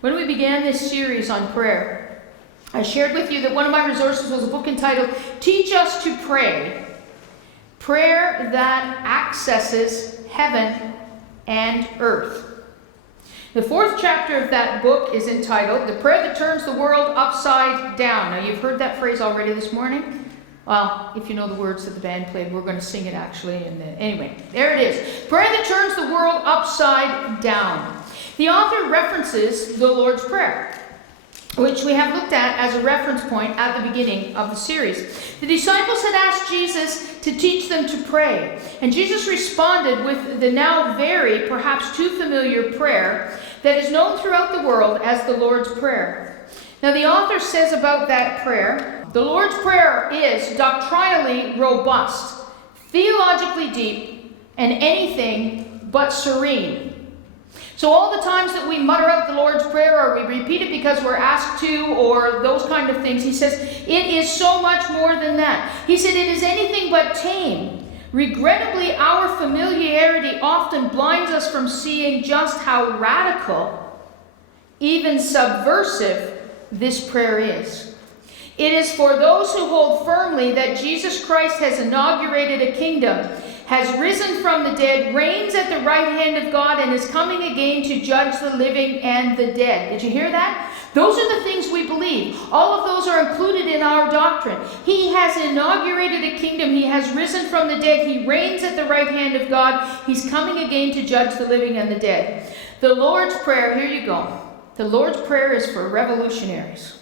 When we began this series on prayer, I shared with you that one of my resources was a book entitled Teach Us to Pray, Prayer That Accesses Heaven and Earth. The fourth chapter of that book is entitled The Prayer That Turns the World Upside Down. Now, you've heard that phrase already this morning. Well, if you know the words that the band played, we're going to sing it actually. Anyway, there it is. Prayer that turns the world upside down. The author references the Lord's Prayer, which we have looked at as a reference point at the beginning of the series. The disciples had asked Jesus to teach them to pray, and Jesus responded with the now very, perhaps too familiar prayer that is known throughout the world as the Lord's Prayer. Now, the author says about that prayer, the Lord's Prayer is doctrinally robust, theologically deep, and anything but serene. So all the times that we mutter out the Lord's Prayer or we repeat it because we're asked to or those kind of things, he says, it is so much more than that. He said it is anything but tame. Regrettably, our familiarity often blinds us from seeing just how radical, even subversive, this prayer is. It is for those who hold firmly that Jesus Christ has inaugurated a kingdom, has risen from the dead, reigns at the right hand of God, and is coming again to judge the living and the dead. Did you hear that? Those are the things we believe. All of those are included in our doctrine. He has inaugurated a kingdom. He has risen from the dead. He reigns at the right hand of God. He's coming again to judge the living and the dead. The Lord's Prayer, here you go. The Lord's Prayer is for revolutionaries.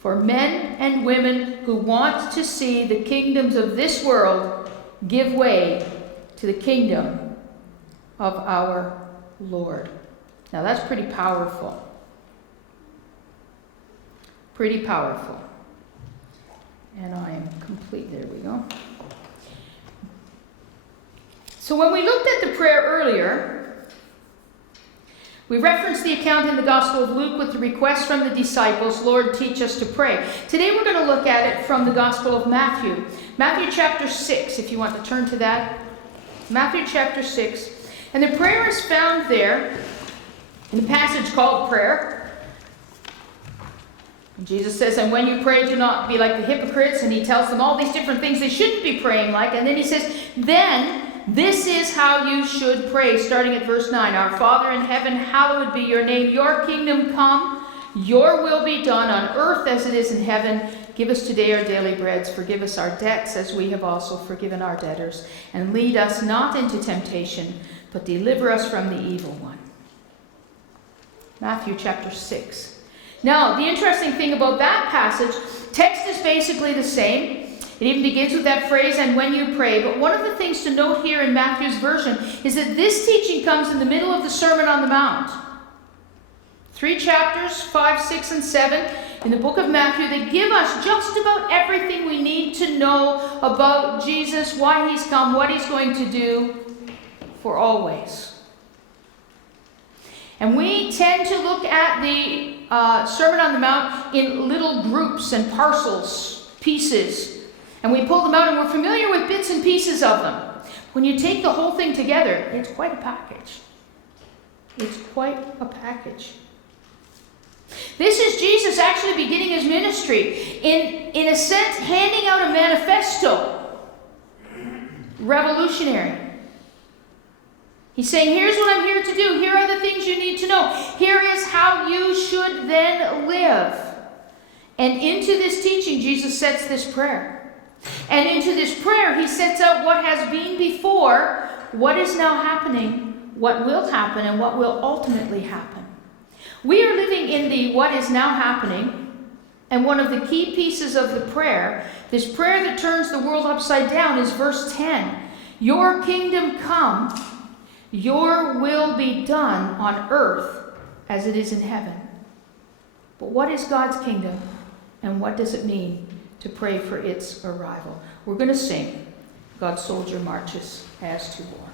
For men and women who want to see the kingdoms of this world give way to the kingdom of our Lord. Now that's pretty powerful. Pretty powerful. And I am complete. There we go. So when we looked at the prayer earlier, we referenced the account in the Gospel of Luke with the request from the disciples, Lord, teach us to pray. Today we're going to look at it from the Gospel of Matthew. Matthew chapter 6, if you want to turn to that. Matthew chapter 6. And the prayer is found there in the passage called prayer. And Jesus says, and when you pray, do not be like the hypocrites. And he tells them all these different things they shouldn't be praying like. And then he says, then this is how you should pray, starting at verse 9. Our Father in heaven, hallowed be your name. Your kingdom come, your will be done on earth as it is in heaven. Give us today our daily breads. Forgive us our debts as we have also forgiven our debtors. And lead us not into temptation, but deliver us from the evil one. Matthew chapter 6. Now, the interesting thing about that passage, text is basically the same. It even begins with that phrase, and when you pray. But one of the things to note here in Matthew's version is that this teaching comes in the middle of the Sermon on the Mount. 3 chapters, 5, 6, and 7 in the book of Matthew that give us just about everything we need to know about Jesus, why he's come, what he's going to do for always. And we tend to look at the Sermon on the Mount in little groups and parcels, pieces. And we pull them out and we're familiar with bits and pieces of them. When you take the whole thing together, it's quite a package. It's quite a package. This is Jesus actually beginning his ministry. In a sense, handing out a manifesto. Revolutionary. He's saying, here's what I'm here to do. Here are the things you need to know. Here is how you should then live. And into this teaching, Jesus sets this prayer. And into this prayer, he sets out what has been before, what is now happening, what will happen, and what will ultimately happen. We are living in the what is now happening, and one of the key pieces of the prayer, this prayer that turns the world upside down, is verse 10. Your kingdom come, your will be done on earth as it is in heaven. But what is God's kingdom, and what does it mean to pray for its arrival? We're going to sing, God's soldier marches as to war.